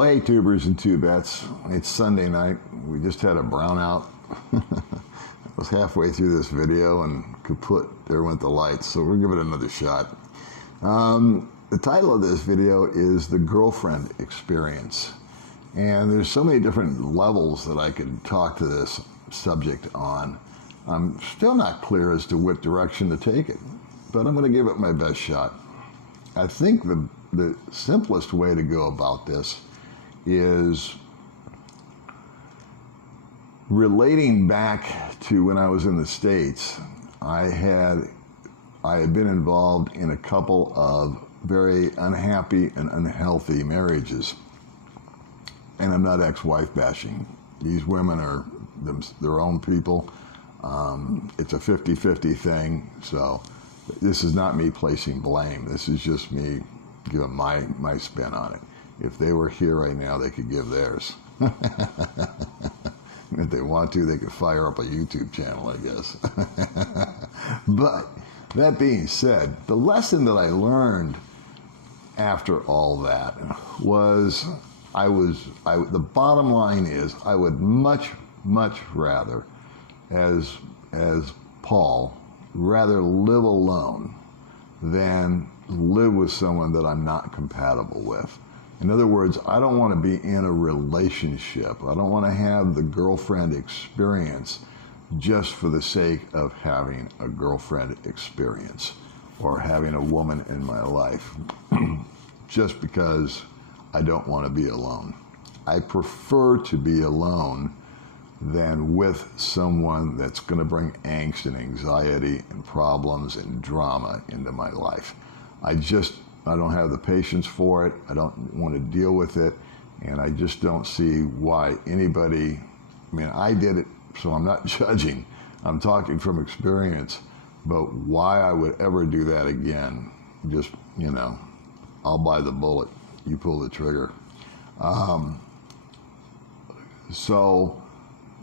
Well, hey, tubers and tubettes. It's Sunday night. We just had a brownout. I was halfway through this video and kaput, there went the lights. So we'll give it another shot. The title of this video is The Girlfriend Experience. And there's so many different levels that I could talk to this subject on. I'm still not clear as to what direction to take it, but I'm going to give it my best shot. I think the simplest way to go about this is relating back to when I was in the States. I had been involved in a couple of very unhappy and unhealthy marriages. And I'm not ex-wife bashing. These women are their own people. It's a 50-50 thing, so this is not me placing blame. This is just me giving my spin on it. If they were here right now, they could give theirs. If they want to, they could fire up a YouTube channel, I guess. But that being said, the lesson that I learned after all that was, the bottom line is, I would much rather, as Paul, rather live alone than live with someone that I'm not compatible with. In other words, I don't want to be in a relationship. I don't want to have the girlfriend experience just for the sake of having a girlfriend experience or having a woman in my life just because I don't want to be alone. I prefer to be alone than with someone that's going to bring angst and anxiety and problems and drama into my life. I don't have the patience for it. I don't want to deal with it. And I just don't see why anybody, I mean, I did it, so I'm not judging. I'm talking from experience. But why I would ever do that again, just, I'll buy the bullet. You pull the trigger. So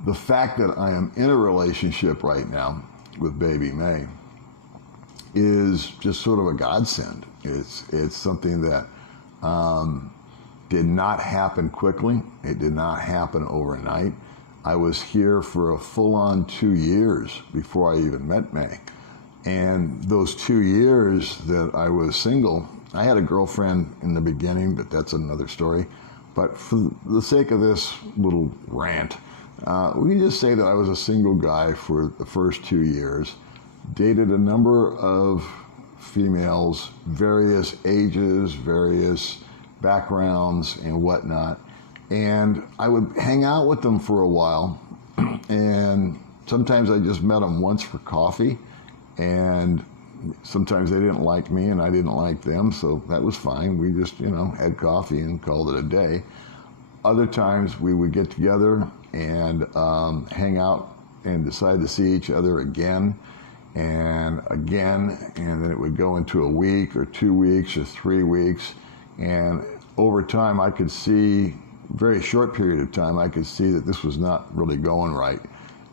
the fact that I am in a relationship right now with baby May is just sort of a godsend. It's something that did not happen quickly. It did not happen overnight. I was here for a full-on 2 years before I even met May. And those 2 years that I was single, I had a girlfriend in the beginning, but that's another story. But for the sake of this little rant, we can just say that I was a single guy for the first 2 years, dated a number of females, various ages, various backgrounds and whatnot. And I would hang out with them for a while. And sometimes I just met them once for coffee. And sometimes they didn't like me and I didn't like them. So that was fine. We just, had coffee and called it a day. Other times we would get together and hang out and decide to see each other again and again, and then it would go into a week or 2 weeks or 3 weeks. And over time I could see, very short period of time, I could see that this was not really going right.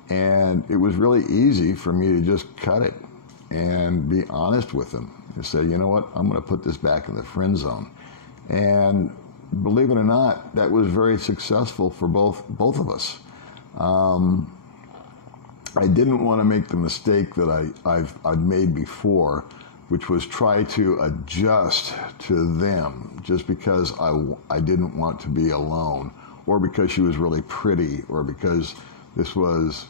And it was really easy for me to just cut it and be honest with them and say, you know what, I'm going to put this back in the friend zone. And believe it or not, that was very successful for both of us. I didn't want to make the mistake that I've made before, which was try to adjust to them just because I didn't want to be alone, or because she was really pretty, or because this was,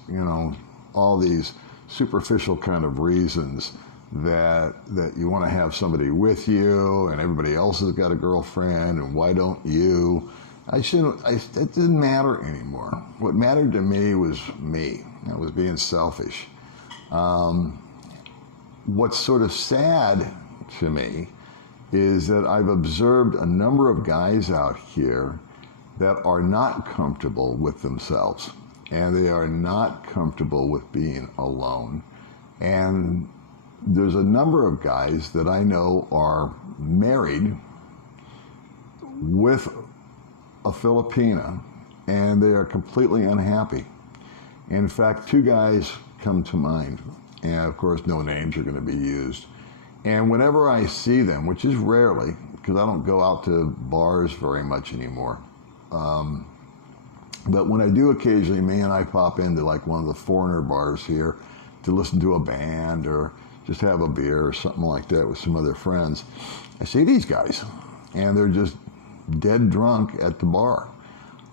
all these superficial kind of reasons that you want to have somebody with you and everybody else has got a girlfriend and why don't you? It didn't matter anymore. What mattered to me was me. I was being selfish. What's sort of sad to me is that I've observed a number of guys out here that are not comfortable with themselves, and they are not comfortable with being alone. And there's a number of guys that I know are married with a Filipina, and they are completely unhappy. In fact, 2 guys come to mind, and of course no names are going to be used. And whenever I see them, which is rarely, because I don't go out to bars very much anymore, But when I do occasionally, May and I pop into like one of the foreigner bars here to listen to a band or just have a beer or something like that with some other friends, I see these guys, and they're just dead drunk at the bar.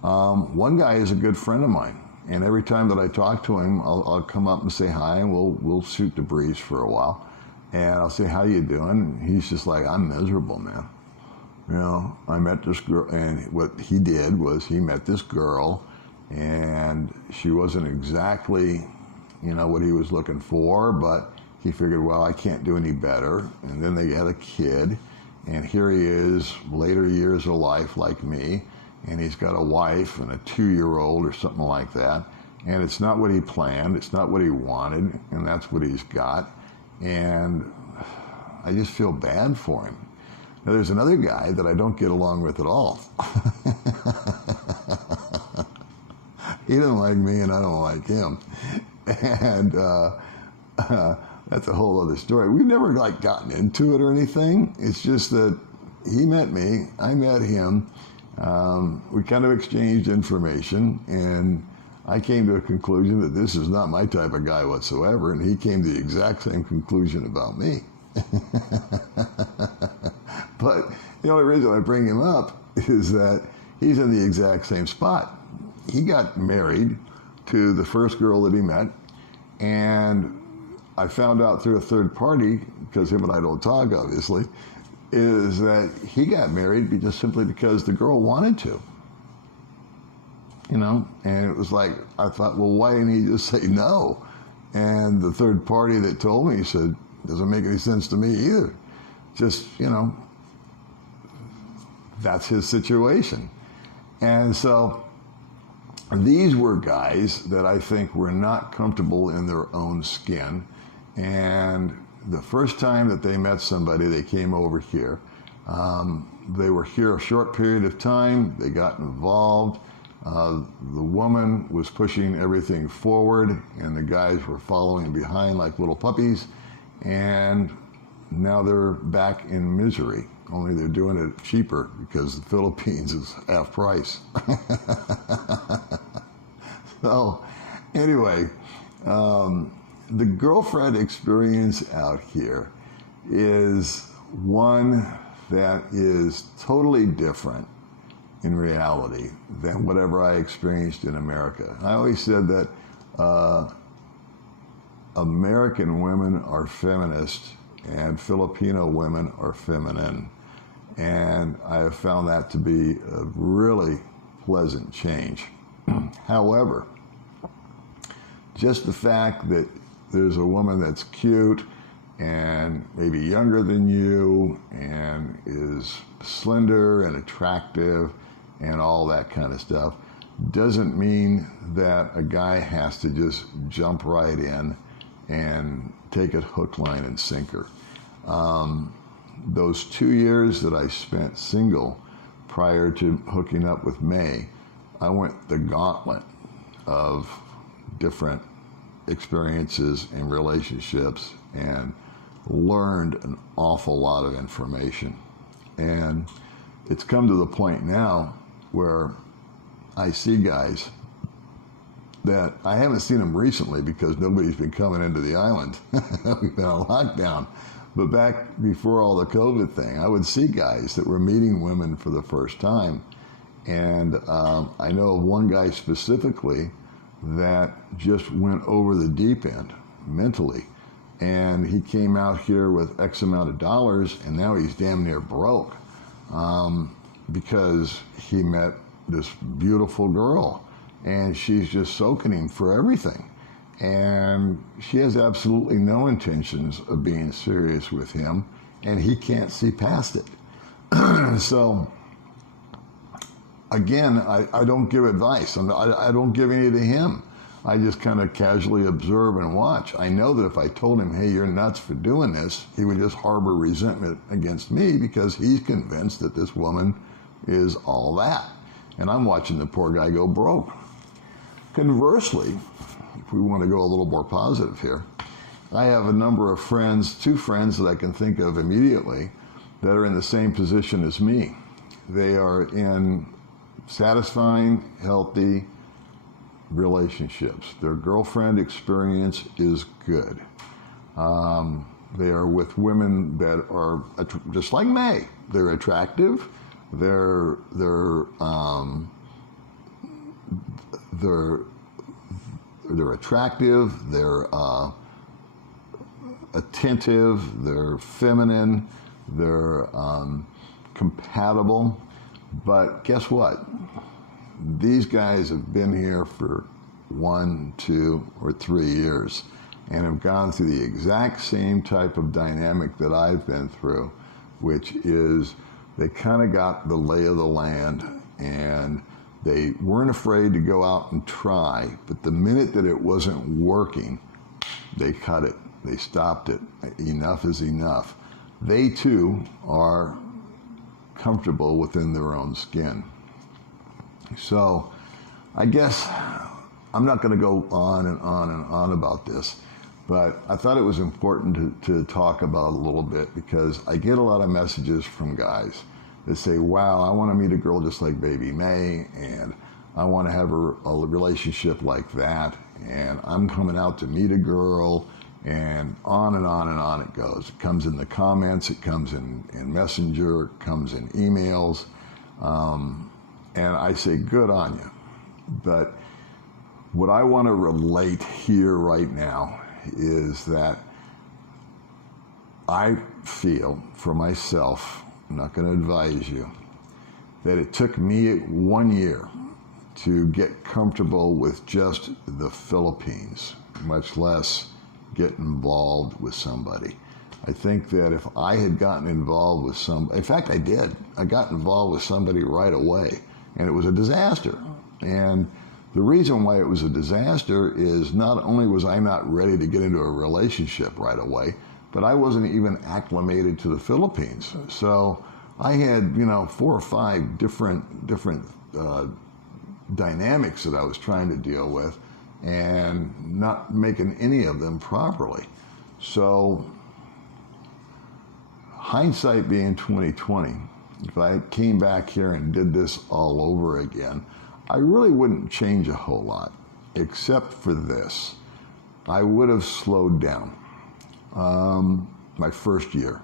One guy is a good friend of mine, and every time that I talk to him, I'll come up and say hi, and we'll shoot the breeze for a while. And I'll say, how you doing? And he's just like, I'm miserable, man. You know, I met this girl, and what he did was he met this girl, and she wasn't exactly, you know, what he was looking for, but he figured, well, I can't do any better. And then they had a kid, and here he is, later years of life like me, and he's got a wife and a 2-year-old or something like that. And it's not what he planned, it's not what he wanted, and that's what he's got. And I just feel bad for him. Now, there's another guy that I don't get along with at all. He doesn't like me, and I don't like him. And that's a whole other story. We've never like gotten into it or anything. It's just that he met me, I met him. We kind of exchanged information, and I came to a conclusion that this is not my type of guy whatsoever, and he came to the exact same conclusion about me. But the only reason I bring him up is that he's in the exact same spot. He got married to the first girl that he met, and I found out through a third party, because him and I don't talk, obviously, is that he got married just simply because the girl wanted to. You know, and it was like, I thought, well, why didn't he just say no? And the third party that told me said, doesn't make any sense to me either. Just, you know, that's his situation. And so these were guys that I think were not comfortable in their own skin. And the first time that they met somebody, they came over here. They were here a short period of time. They got involved. The woman was pushing everything forward, and the guys were following behind like little puppies. And now they're back in misery, only they're doing it cheaper because the Philippines is half price. So anyway, the girlfriend experience out here is one that is totally different in reality than whatever I experienced in America. I always said that American women are feminist and Filipino women are feminine. And I have found that to be a really pleasant change. However, just the fact that there's a woman that's cute and maybe younger than you and is slender and attractive and all that kind of stuff doesn't mean that a guy has to just jump right in and take it hook, line, and sinker. Those 2 years that I spent single prior to hooking up with May, I went the gauntlet of different experiences and relationships and learned an awful lot of information. And it's come to the point now where I see guys that I haven't seen them recently because nobody's been coming into the island. We've been on lockdown. But back before all the COVID thing, I would see guys that were meeting women for the first time. And I know of one guy specifically that just went over the deep end mentally. And he came out here with X amount of dollars, and now he's damn near broke because he met this beautiful girl, and she's just soaking him for everything. And she has absolutely no intentions of being serious with him, and he can't see past it. So, again, I don't give advice. I don't give any to him. I just kind of casually observe and watch. I know that if I told him, hey, you're nuts for doing this, he would just harbor resentment against me because he's convinced that this woman is all that. And I'm watching the poor guy go broke. Conversely, if we want to go a little more positive here, I have a number of friends, 2 friends that I can think of immediately that are in the same position as me. They are in satisfying, healthy relationships. Their girlfriend experience is good. They are with women that are just like May. They're attractive. They're attractive. They're attentive. They're feminine. They're compatible. But guess what? These guys have been here for 1, 2, or 3 years and have gone through the exact same type of dynamic that I've been through, which is they kind of got the lay of the land and they weren't afraid to go out and try, but the minute that it wasn't working, they cut it. They stopped it. Enough is enough. They too are comfortable within their own skin. So I guess I'm not going to go on and on and on about this, but I thought it was important to talk about a little bit because I get a lot of messages from guys that say, wow, I want to meet a girl just like Baby May, and I want to have a relationship like that, and I'm coming out to meet a girl, and on and on and on it goes. It comes in the comments, it comes in Messenger, it comes in emails, and I say, good on you. But what I want to relate here right now is that I feel for myself, I'm not going to advise you, that it took me 1 year to get comfortable with just the Philippines, much less get involved with somebody. I think that if I had gotten involved with somebody, in fact I did, I got involved with somebody right away, and it was a disaster. And the reason why it was a disaster is not only was I not ready to get into a relationship right away, but I wasn't even acclimated to the Philippines. So I had, 4 or 5 different dynamics that I was trying to deal with and not making any of them properly. So hindsight being 2020, if I came back here and did this all over again, I really wouldn't change a whole lot, except for this. I would have slowed down. My first year.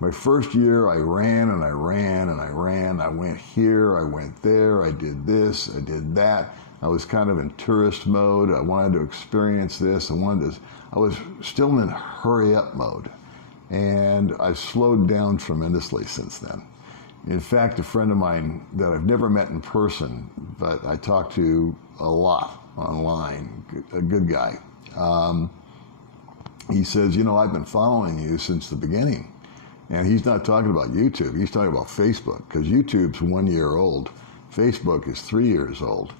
My first year, I ran and I ran and I ran. I went here, I went there, I did this, I did that. I was kind of in tourist mode. I wanted to experience this. I was still in hurry up mode. And I've slowed down tremendously since then. In fact, a friend of mine that I've never met in person, but I talk to a lot online, a good guy, he says, I've been following you since the beginning. And he's not talking about YouTube, he's talking about Facebook, because YouTube's 1 year old, Facebook is 3 years old.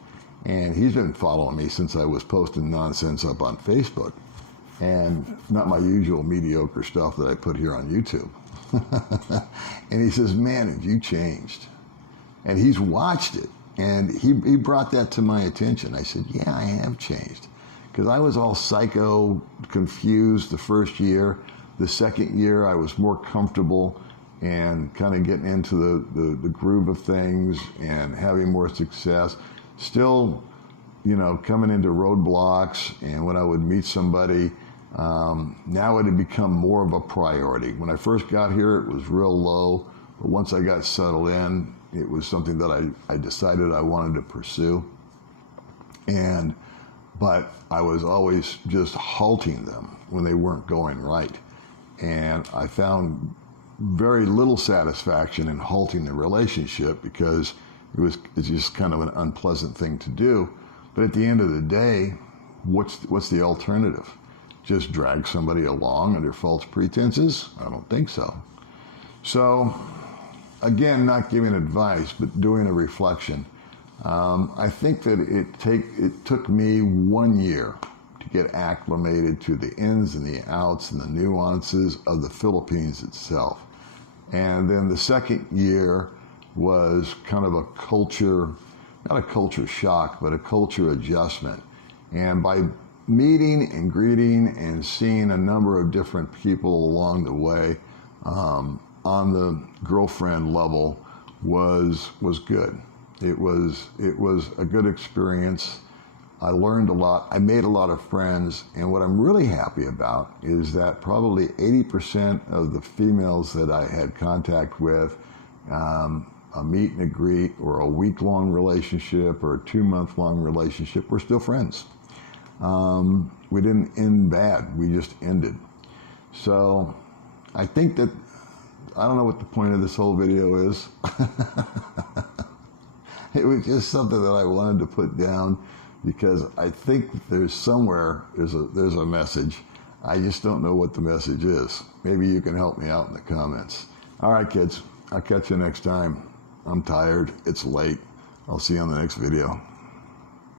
And he's been following me since I was posting nonsense up on Facebook. And not my usual mediocre stuff that I put here on YouTube. And he says, man, have you changed? And he's watched it. And he brought that to my attention. I said, yeah, I have changed. Because I was all psycho, confused the first year. The second year, I was more comfortable and kind of getting into the groove of things and having more success. Still, coming into roadblocks. And when I would meet somebody, now it had become more of a priority. When I first got here, it was real low. But once I got settled in, it was something that I decided I wanted to pursue. But I was always just halting them when they weren't going right. And I found very little satisfaction in halting the relationship because it's just kind of an unpleasant thing to do. But at the end of the day, what's the alternative? Just drag somebody along under false pretenses? I don't think so. So, again, not giving advice, but doing a reflection. I think that it took me 1 year to get acclimated to the ins and the outs and the nuances of the Philippines itself. And then the second year was kind of a culture, not a culture shock, but a culture adjustment. And by meeting and greeting and seeing a number of different people along the way, on the girlfriend level was good. It was a good experience. I learned a lot. I made a lot of friends. And what I'm really happy about is that probably 80% of the females that I had contact with, a meet and a greet or a week-long relationship or a 2-month-long relationship, we're still friends. We didn't end bad. We just ended. So I think that, I don't know what the point of this whole video is. It was just something that I wanted to put down because I think that there's somewhere, there's a message. I just don't know what the message is. Maybe you can help me out in the comments. All right, kids, I'll catch you next time. I'm tired, it's late. I'll see you on the next video.